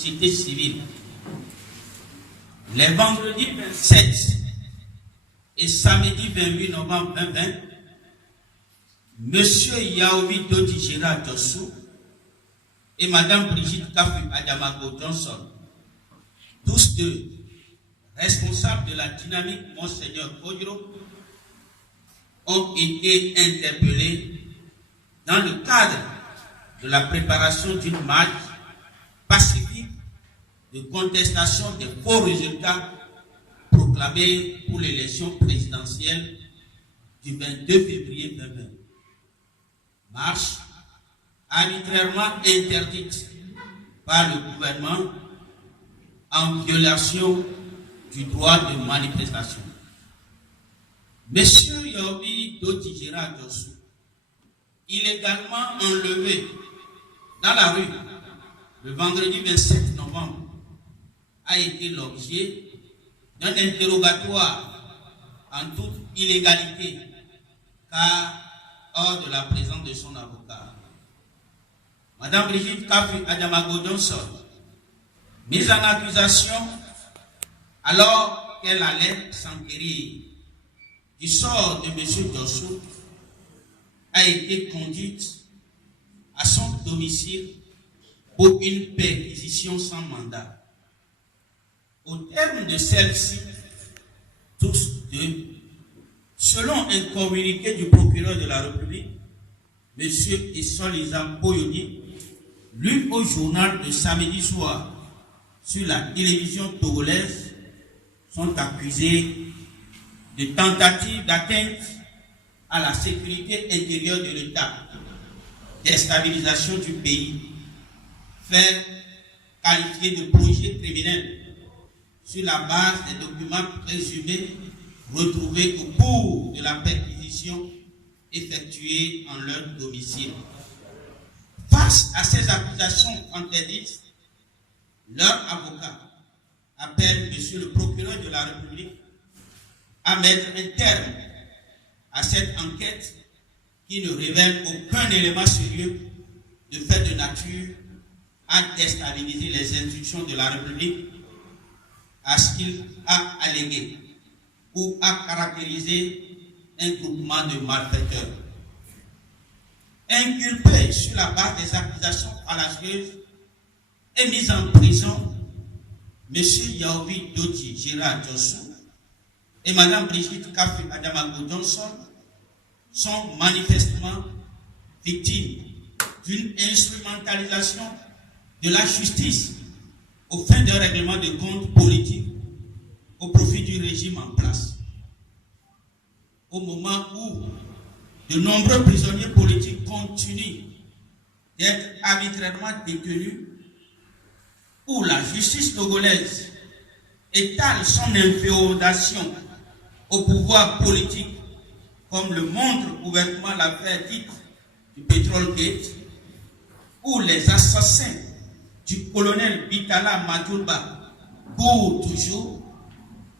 société civile. Les vendredis 27 et samedi 28 novembre 2020, M. Yaobi Dodi Gérard Dossou et Mme Brigitte Kafu Adjamago Johnson, tous deux responsables de la dynamique Monseigneur Kodjo, ont été interpellés dans le cadre de la préparation d'une marche pacifique de contestation des faux résultats proclamés pour l'élection présidentielle du 22 février 2020. Marche arbitrairement interdite par le gouvernement en violation du droit de manifestation. Monsieur Yaobi Dodi Gérard Dossou, illégalement enlevé dans la rue le vendredi 27 novembre, a été l'objet d'un interrogatoire en toute illégalité, car hors de la présence de son avocat. Madame Brigitte Kafu Adjamago Johnson, mise en accusation alors qu'elle allait s'enquérir du sort de M. Dossou, a été conduite à son domicile pour une perquisition sans mandat. Au terme de celle-ci, tous deux, selon un communiqué du procureur de la République, M. Esoliza Boyoni, lu au journal de samedi soir sur la télévision togolaise, sont accusés de tentative d'atteinte à la sécurité intérieure de l'État, déstabilisation du pays, fait qualifier de projet criminel sur la base des documents présumés retrouvés au cours de la perquisition effectuée en leur domicile. Face à ces accusations interdites, leur avocat appelle M. le procureur de la République à mettre un terme à cette enquête qui ne révèle aucun élément sérieux de fait de nature à déstabiliser les institutions de la République, à ce qu'il a allégué ou à caractériser un groupement de malfaiteurs. Inculpé sur la base des accusations fallacieuses et mis en prison, M. Yaobi Dodi Gérard Dossou et Mme Brigitte Kafu Adjamago Johnson sont manifestement victimes d'une instrumentalisation de la justice au fin d'un règlement de comptes politiques au profit du régime en place. Au moment où de nombreux prisonniers politiques continuent d'être arbitrairement détenus, où la justice togolaise étale son inféodation au pouvoir politique, comme le montre ouvertement l'affaire dite du Pétrole Gate, où les assassins du colonel Bitala Madjoulba courent toujours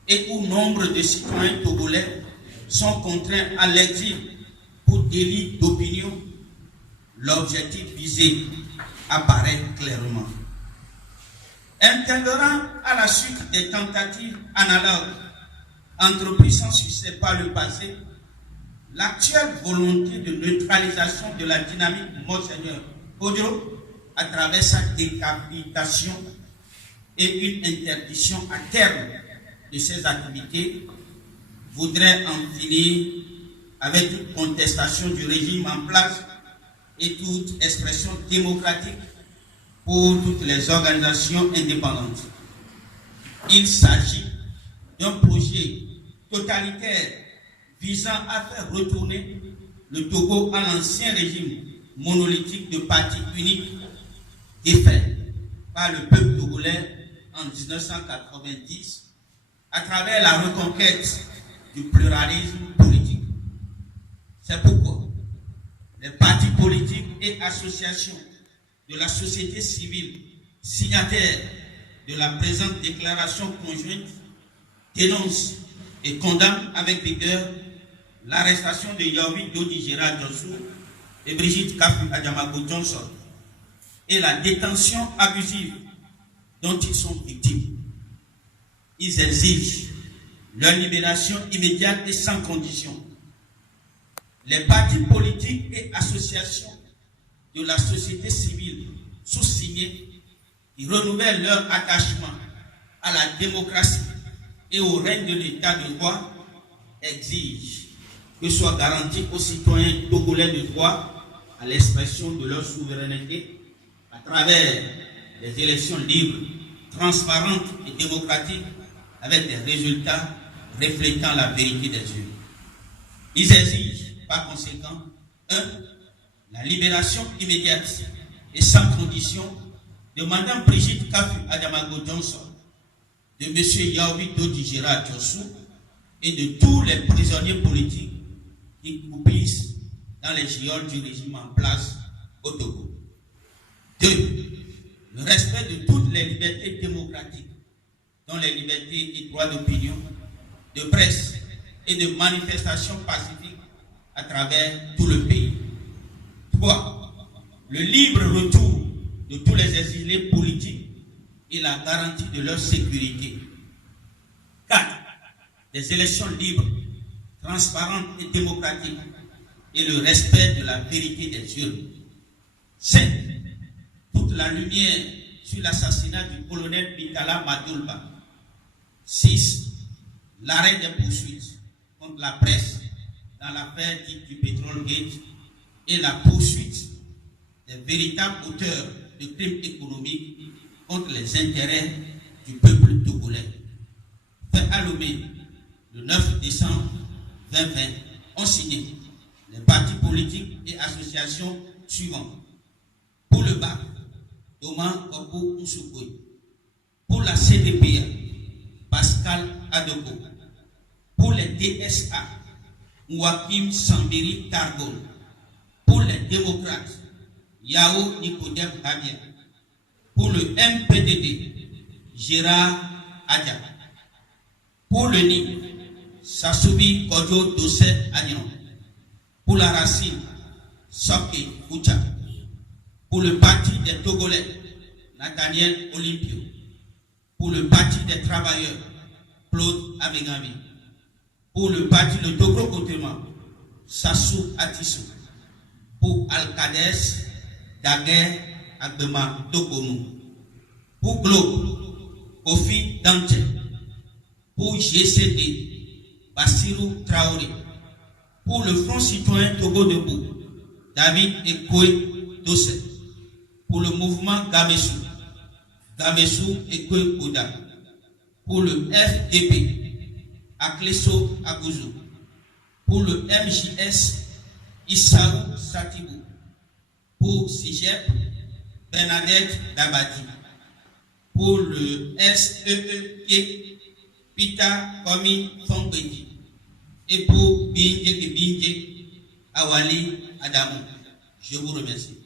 et où nombre de citoyens togolais sont contraints à l'exil pour délit d'opinion, l'objectif visé apparaît clairement. Intervenant à la suite des tentatives analogues entreprises sans succès par le passé, l'actuelle volonté de neutralisation de la dynamique Monseigneur Kodjo à travers sa décapitation et une interdiction à terme de ses activités voudrait en finir avec toute contestation du régime en place et toute expression démocratique pour toutes les organisations indépendantes. Il s'agit d'un projet totalitaire visant à faire retourner le Togo à l'ancien régime monolithique de parti unique défait par le peuple togolais en 1990 à travers la reconquête du pluralisme politique. C'est pourquoi les partis politiques et associations de la société civile signataires de la présente déclaration conjointe dénoncent et condamnent avec vigueur l'arrestation de Yaobi Dodi Gérard Dossou et Brigitte Kafu Adjamago Johnson et la détention abusive dont ils sont victimes. Ils exigent leur libération immédiate et sans condition. Les partis politiques et associations de la société civile sous-signés qui renouvellent leur attachement à la démocratie et au règne de l'État de droit exigent que soit garanti aux citoyens togolais le droit à l'expression de leur souveraineté à travers les élections libres, transparentes et démocratiques avec des résultats reflétant la vérité des urnes. Ils exigent par conséquent 1. La libération immédiate et sans condition de Mme Brigitte Kafu Adamago Johnson, de M. Yaoui Dodi Gérard Diossou et de tous les prisonniers politiques qui croupissent dans les geôles du régime en place au Togo. 2. Le respect de toutes les libertés démocratiques, dont les libertés et droits d'opinion, de presse et de manifestation pacifique à travers tout le pays. 3. Le libre retour de tous les exilés politiques et la garantie de leur sécurité. 4. Des élections libres, transparentes et démocratiques et le respect de la vérité des urnes. 5. Toute la lumière sur l'assassinat du colonel Bitala Madulba. 6. L'arrêt des poursuites contre la presse dans l'affaire dite du Pétrole Gate et la poursuite des véritables auteurs de crimes économiques contre les intérêts du peuple togolais. Fait à Lomé, le 9 décembre 2020, ont signé les partis politiques et associations suivants. Pour le BAC, Doman Koko Moussoukoui. Pour la CDPA, Pascal Adoko. Pour les DSA, Mouakim Sambiri Targon. Pour les démocrates, Yao Nicodème Habia. Pour le MPDD, Gérard Adja. Pour le NI, Sassoubi Kodjo Dossé Agnon. Pour la Racine, Soké Foucha. Pour le parti des Togolais, Nathaniel Olympio. Pour le parti des travailleurs, Claude Abegami. Pour le parti de Togo Otema, Sassou Atissou. Pour Al-Kades, Daguerre Agbema Dokonou. Pour Globe, Kofi Dante. Pour GCD, Bassirou Traoré. Pour le Front Citoyen Togo Debout, David Ekoé Dossé. Pour le mouvement Gamessou, Gamessou Ekoé Koda. Pour le FDP, Akleso Agouzou. Pour le MJS, Issaou Satibou. Pour CIGEP, Bernadette Dabadi. Pour le SEEK, Pita Komi Fongbedi. Et pour Bindje Awali Adamou. Je vous remercie.